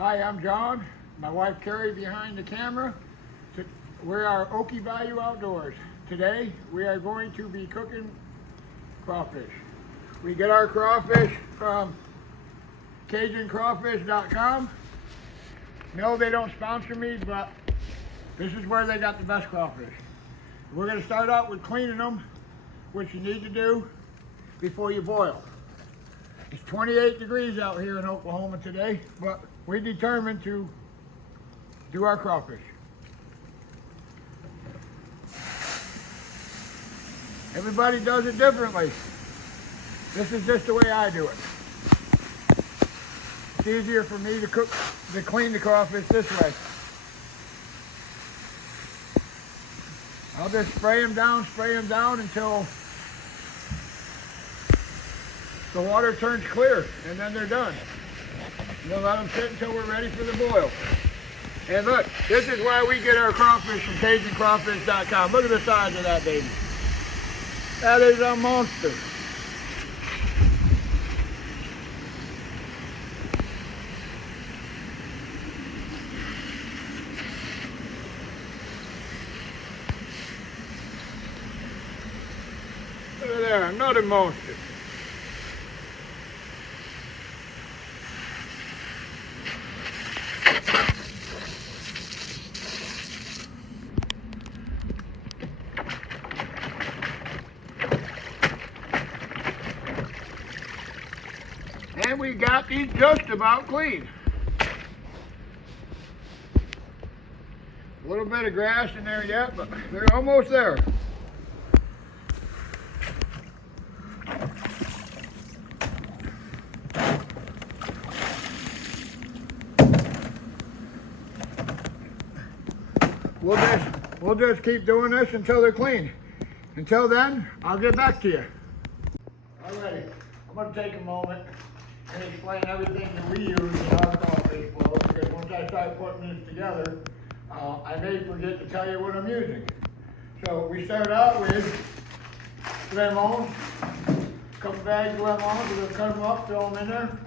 Hi, I'm John. My wife Carrie behind the camera. We are Okie Bayou Outdoors. Today we are going to be cooking crawfish. We get our crawfish from CajunCrawfish.com. No, they don't sponsor me, but this is where they got the best crawfish. We're going to start out with cleaning them, which you need to do before you boil. It's 28 degrees out here in Oklahoma today, but we're determined to do our crawfish. Everybody does it differently. This is just the way I do it. It's easier for me to clean the crawfish this way. I'll just spray them down until the water turns clear, and then they're done. We'll let them sit until we're ready for the boil. And look, this is why we get our crawfish from CajunCrawfish.com. Look at the size of that baby. That is a monster. Look at there, another monster. And we got these just about clean. A little bit of grass in there yet, but they're almost there. We'll just keep doing this until they're clean. Until then, I'll get back to you. Alrighty, I'm going to take a moment and explain everything that we use in our crawfish boil, because once I start putting this together, I may forget to tell you what I'm using. So we start out with lemons, a couple bags of lemons. We're going to cut them up, throw them in there.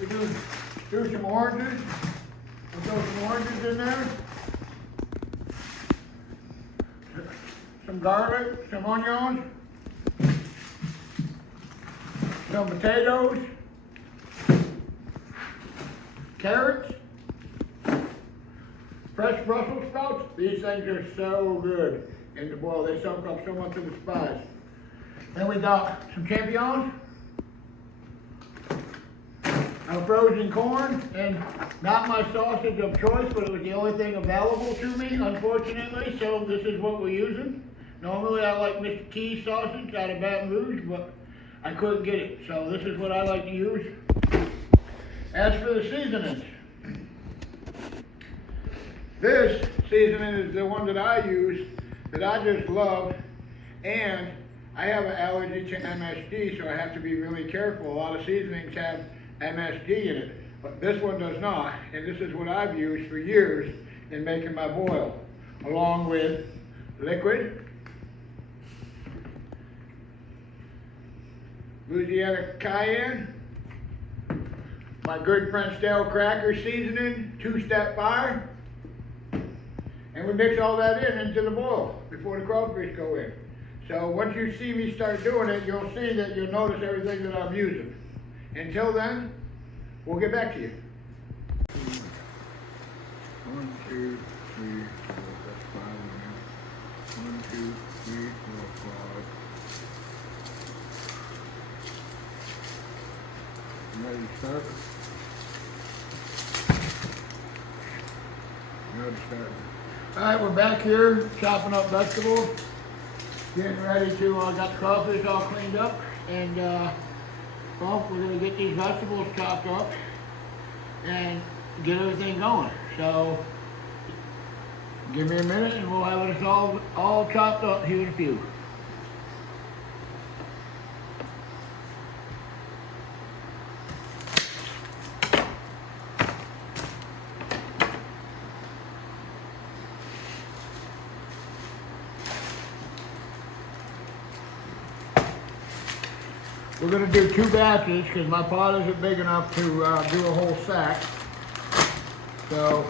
We do some oranges. We'll throw some oranges in there. Some garlic, some onions, some potatoes, carrots, fresh Brussels sprouts. These things are so good in the boil. They soak up so much of the spice. Then we got some champignons, frozen corn, and not my sausage of choice, but it was the only thing available to me, unfortunately, so this is what we're using. Normally I like Mr. T's sausage out of Baton Rouge, but I couldn't get it, so this is what I like to use. As for the seasonings, this seasoning is the one that I use, that I just love, and I have an allergy to MSG, so I have to be really careful. A lot of seasonings have MSG in it, but this one does not, and this is what I've used for years in making my boil, along with liquid, Louisiana cayenne, my good French stale cracker seasoning, two-step fire, and we mix all that into the boil before the crawfish go in. So once you see me start doing it, you'll see that you'll notice everything that I'm using. Until then, we'll get back to you. 1, 2, 3, 4, that's 5 in there. 1, 2, 3, 4, 5. Ready to start? Ready to start. Alright, we're back here chopping up vegetables. Getting ready to, got the crawfish all cleaned up, and well, we're going to get these vegetables chopped up and get everything going. So, give me a minute and we'll have it all chopped up here in a few. We're gonna do 2 batches because my pot isn't big enough to do a whole sack. So,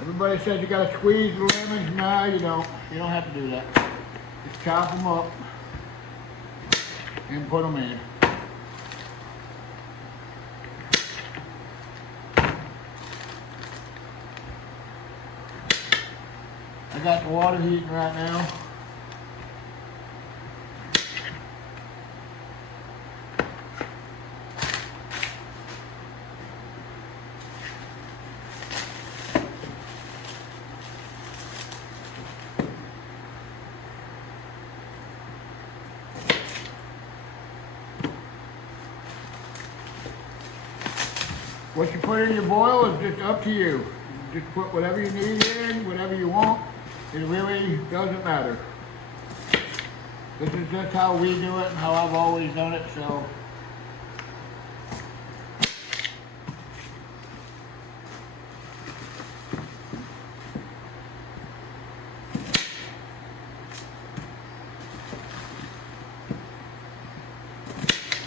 everybody says you gotta squeeze the lemons. No, you don't. You don't have to do that. Just chop them up and put them in. I got the water heating right now. What you put in your boil is just up to you. You just put whatever you need in, whatever you want. It really doesn't matter. This is just how we do it and how I've always done it, so.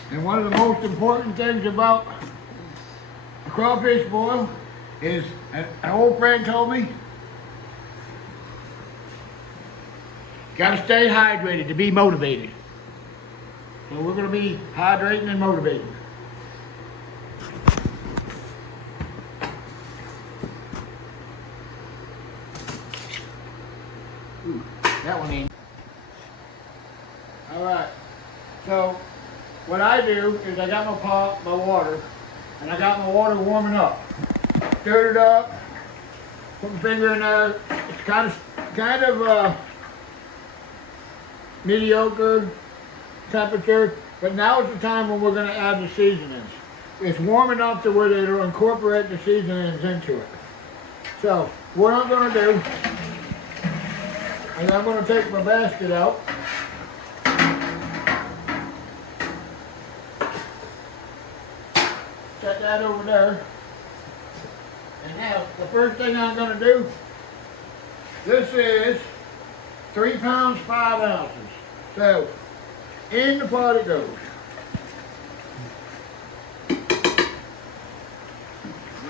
And one of the most important things about the crawfish boil is, an old friend told me, gotta stay hydrated to be motivated. So we're gonna be hydrating and motivating. Ooh, that one ain't. All right, so what I do is I got my pot, my water, and I got my water warming up. Stirred it up, put my finger in there. It's kind of mediocre temperature, but now is the time when we're going to add the seasonings. It's warm enough to where it'll incorporate the seasonings into it. So what I'm going to do is I'm going to take my basket out. Set that over there. And now the first thing I'm going to do, this is 3 pounds, 5 ounces. So, in the pot it goes. We're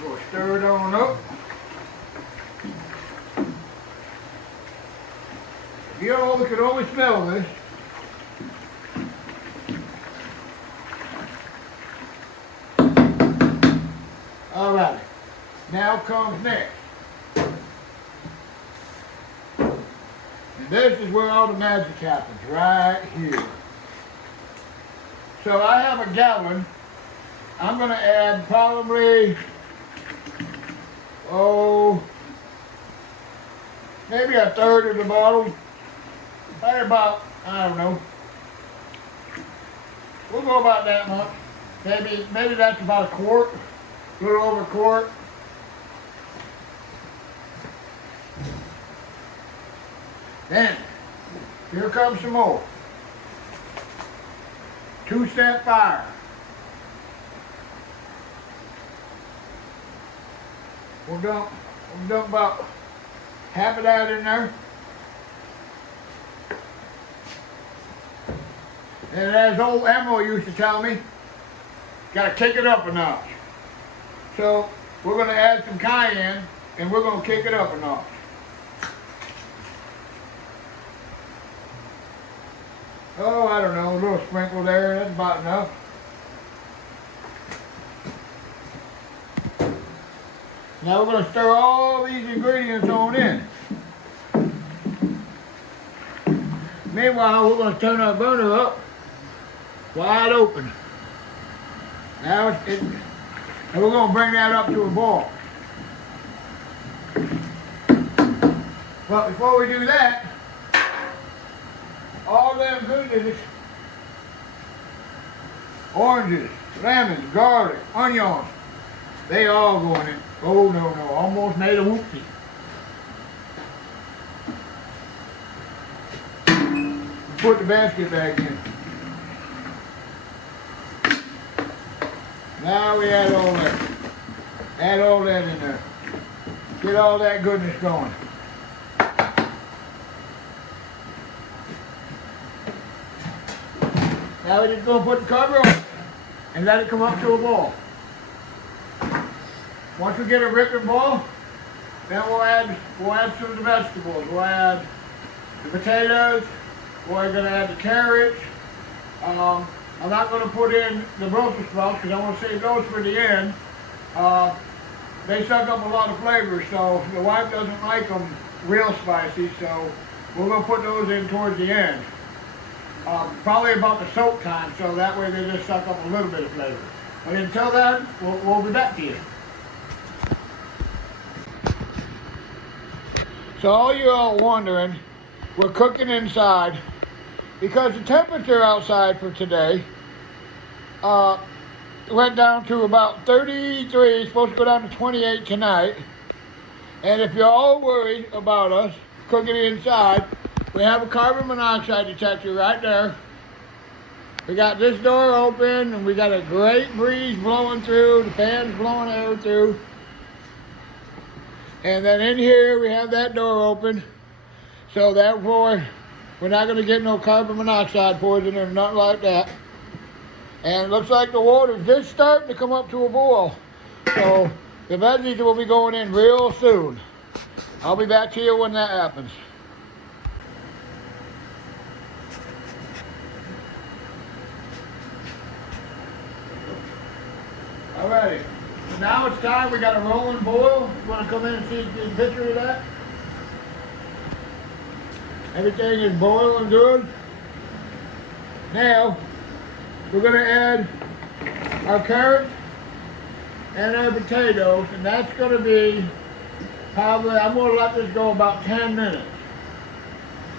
going to stir it on up. You all can only smell this. All right, now comes next. This is where all the magic happens, right here. So I have a gallon. I'm going to add probably, maybe a third of the bottle. Probably about, I don't know. We'll go about that much. Maybe that's about a quart, a little over a quart. Then, here comes some more. 2-step fire. We'll dump about half of that in there. And as old Emma used to tell me, gotta kick it up a notch. So, we're gonna add some cayenne and we're gonna kick it up a notch. Oh, I don't know, a little sprinkle there, that's about enough. Now we're going to stir all these ingredients on in. Meanwhile, we're going to turn our burner up wide open. Now and we're going to bring that up to a boil. But before we do that, all them goodies, oranges, lemons, garlic, onions, they all go in it. Oh no, almost made a whoopsie. Put the basket back in. Now we add all that. Add all that in there. Get all that goodness going. Now we're just going to put the cover on and let it come up to a boil. Once we get a ripping boil, then we'll add some of the vegetables. We'll add the potatoes. We're going to add the carrots. I'm not going to put in the Brussels sprouts because I want to save those for the end. They suck up a lot of flavor, so the wife doesn't like them real spicy, so we're going to put those in towards the end. Probably about the soak time, so that way they just suck up a little bit of flavor. But until then, we'll be back to you. So all you all wondering, we're cooking inside because the temperature outside for today went down to about 33, it's supposed to go down to 28 tonight. And if you're all worried about us cooking inside, we have a carbon monoxide detector right there. We got this door open and we got a great breeze blowing through, the fan's blowing air through. And then in here we have that door open. So therefore, we're not gonna get no carbon monoxide poison or nothing like that. And it looks like the water's just starting to come up to a boil. So the veggies will be going in real soon. I'll be back to you when that happens. Alrighty, so now it's time, we got a rolling boil. You wanna come in and see a picture of that? Everything is boiling good. Now, we're gonna add our carrots and our potatoes, and that's gonna be probably, I'm gonna let this go about 10 minutes.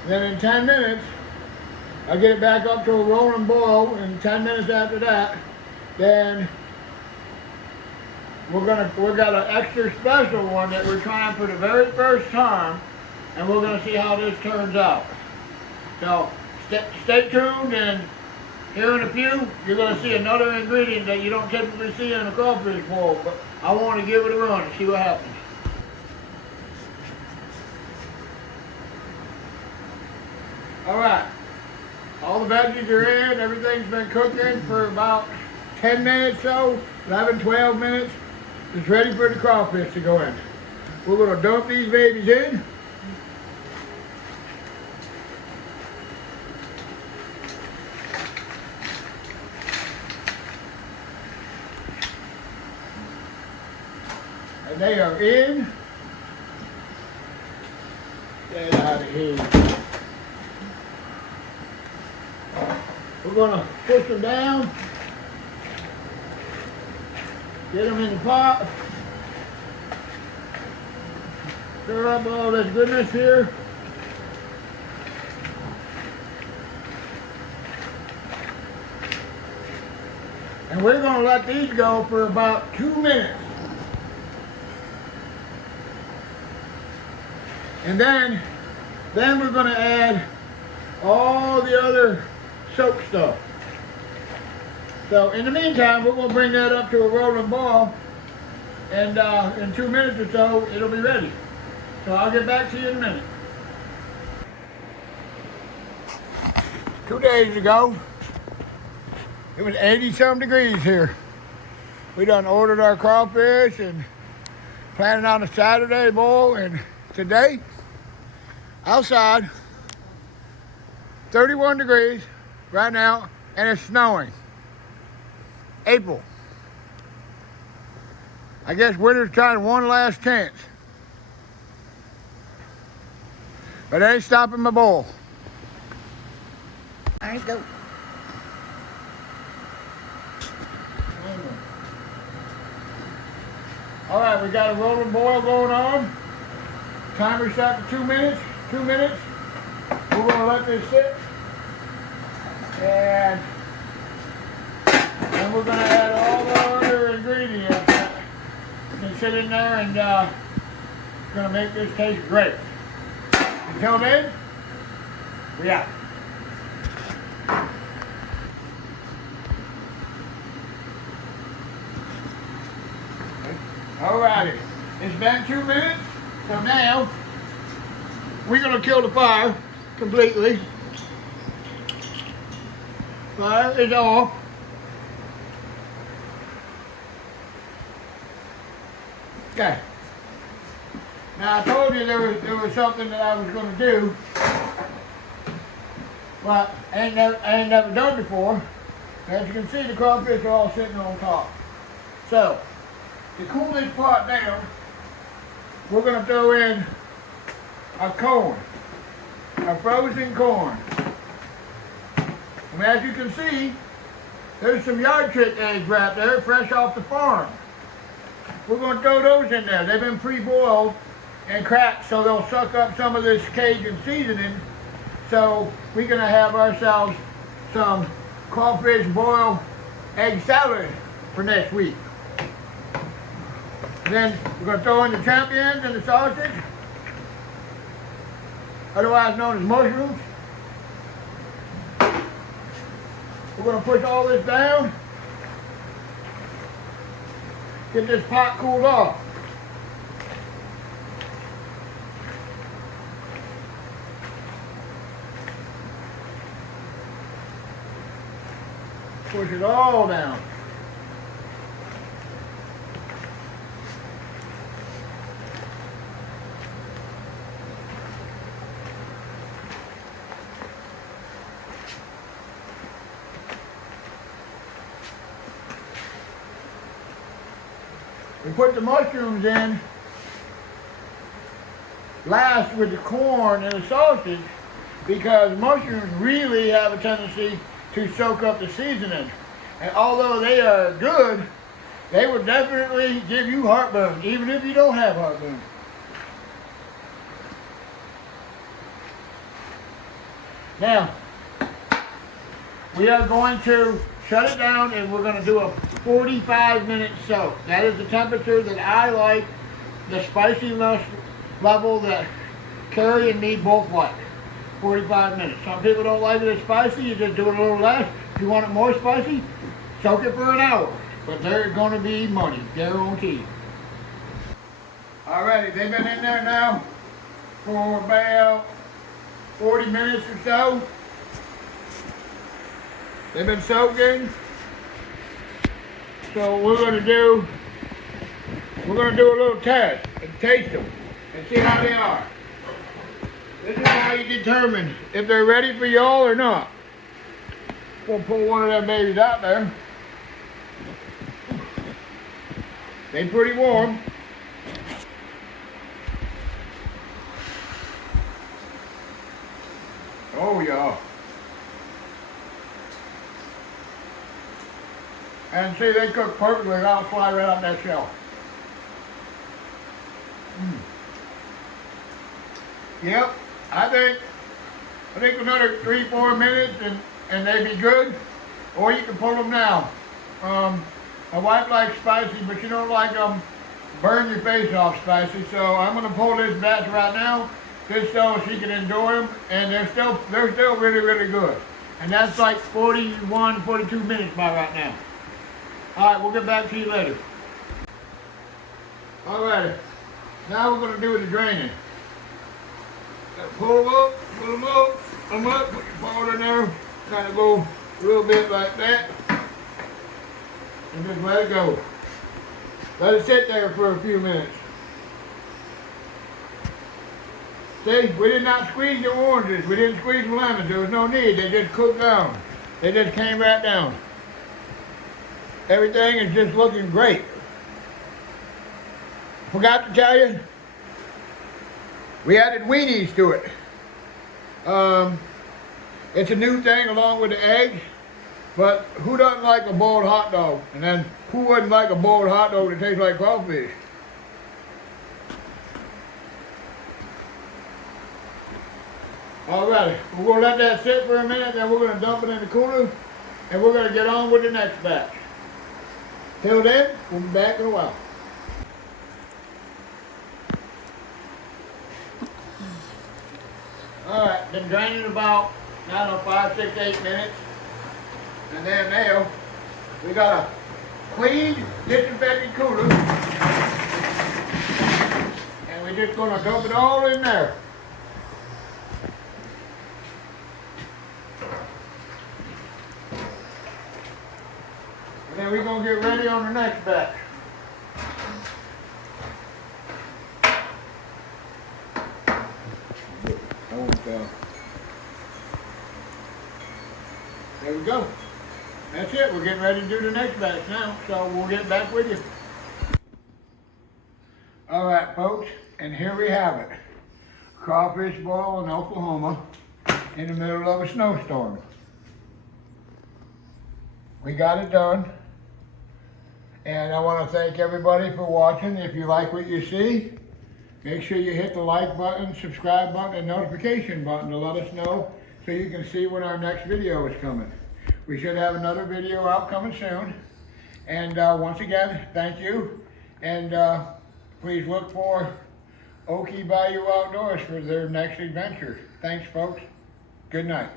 Then in 10 minutes, I'll get it back up to a rolling boil, and 10 minutes after that, then we got an extra special one that we're trying for the very first time, and we're gonna see how this turns out. So stay tuned, and here in a few, you're going to see another ingredient that you don't typically see in a crawfish bowl, but I want to give it a run and see what happens. Alright, all the veggies are in, everything's been cooking for about 10 minutes so, 11, 12 minutes. It's ready for the crawfish to go in. We're going to dump these babies in. And they are in. Get out of here. We're going to push them down. Get them in the pot. Stir up all this goodness here. And we're going to let these go for about 2 minutes. And then we're going to add all the other soak stuff. So in the meantime, we're going to bring that up to a rolling boil, and in 2 minutes or so, it'll be ready. So I'll get back to you in a minute. 2 days ago, it was 80-some degrees here. We done ordered our crawfish and planning on a Saturday boil, and today, outside, 31 degrees right now, and it's snowing. April. I guess winter's trying one last chance. But it ain't stopping my boil. All right, go. All right, we got a rolling boil going on. Timer set for 2 minutes. 2 minutes. We're gonna let this sit. And we're gonna add all the other ingredients that can sit in there, and gonna make this taste great. Until then, we out. Alrighty, it's been 2 minutes, so now we're gonna kill the fire completely. Fire is off. Okay. Now I told you there was something that I was going to do, but I ain't never done before. As you can see, the crawfish are all sitting on top. So, to cool this pot down, we're going to throw in a corn, a frozen corn. And as you can see, there's some yard chick eggs right there, fresh off the farm. We're going to throw those in there. They've been pre-boiled and cracked, so they'll suck up some of this Cajun seasoning. So we're going to have ourselves some crawfish boiled egg salad for next week. Then we're going to throw in the champignons and the sausage, otherwise known as mushrooms. We're going to push all this down, get this pot cooled off. Push it all down. We put the mushrooms in last with the corn and the sausage because mushrooms really have a tendency to soak up the seasoning. And although they are good, they will definitely give you heartburn, even if you don't have heartburn. Now, we are going to shut it down and we're going to do a 45-minute soak. That is the temperature that I like, the spiciness level that Carrie and me both like. 45 minutes. Some people don't like it as spicy, you just do it a little less. If you want it more spicy, soak it for an hour. But they're going to be money, guaranteed. Alrighty, they've been in there now for about 40 minutes or so. They've been soaking. So we're going to do a little test and taste them and see how they are. This is how you determine if they're ready for y'all or not. We'll pull one of them babies out there. They pretty warm. Oh yeah. And see, they cook perfectly. I'll fly right out that shell. Yep. I think another 3-4 minutes and they'd be good, or you can pull them now. My wife likes spicy, but she don't like them burn your face off spicy, so I'm going to pull this batch right now just so she can enjoy them, and they're still really, really good. And that's like 41, 42 minutes by right now. Alright, we'll get back to you later. Alright, now we're going to do the draining. Pull them up, pull them up, put your paw in there, kind of go a little bit like that, and just let it go. Let it sit there for a few minutes. See, we did not squeeze the oranges, we didn't squeeze the lemons, there was no need, they just cooked down. They just came right down. Everything is just looking great. Forgot to tell you, we added weenies to it. It's a new thing along with the eggs, but who doesn't like a boiled hot dog? And then who wouldn't like a boiled hot dog that tastes like crawfish? Alrighty, we're going to let that sit for a minute, then we're going to dump it in the cooler, and we're going to get on with the next batch. Till then, we'll be back in a while. Alright, been draining about, I don't know, 5, 6, 8 minutes. And then now, we got a clean, disinfected cooler. And we're just going to dump it all in there. And then we're gonna get ready on the next batch. There we go. That's it. We're getting ready to do the next batch now, so we'll get back with you. All right, folks, and here we have it. Crawfish boil in Oklahoma in the middle of a snowstorm. We got it done. And I want to thank everybody for watching. If you like what you see, make sure you hit the like button, subscribe button, and notification button to let us know so you can see when our next video is coming. We should have another video out coming soon. And once again, thank you. And please look for Okie Bayou Outdoors for their next adventure. Thanks, folks. Good night.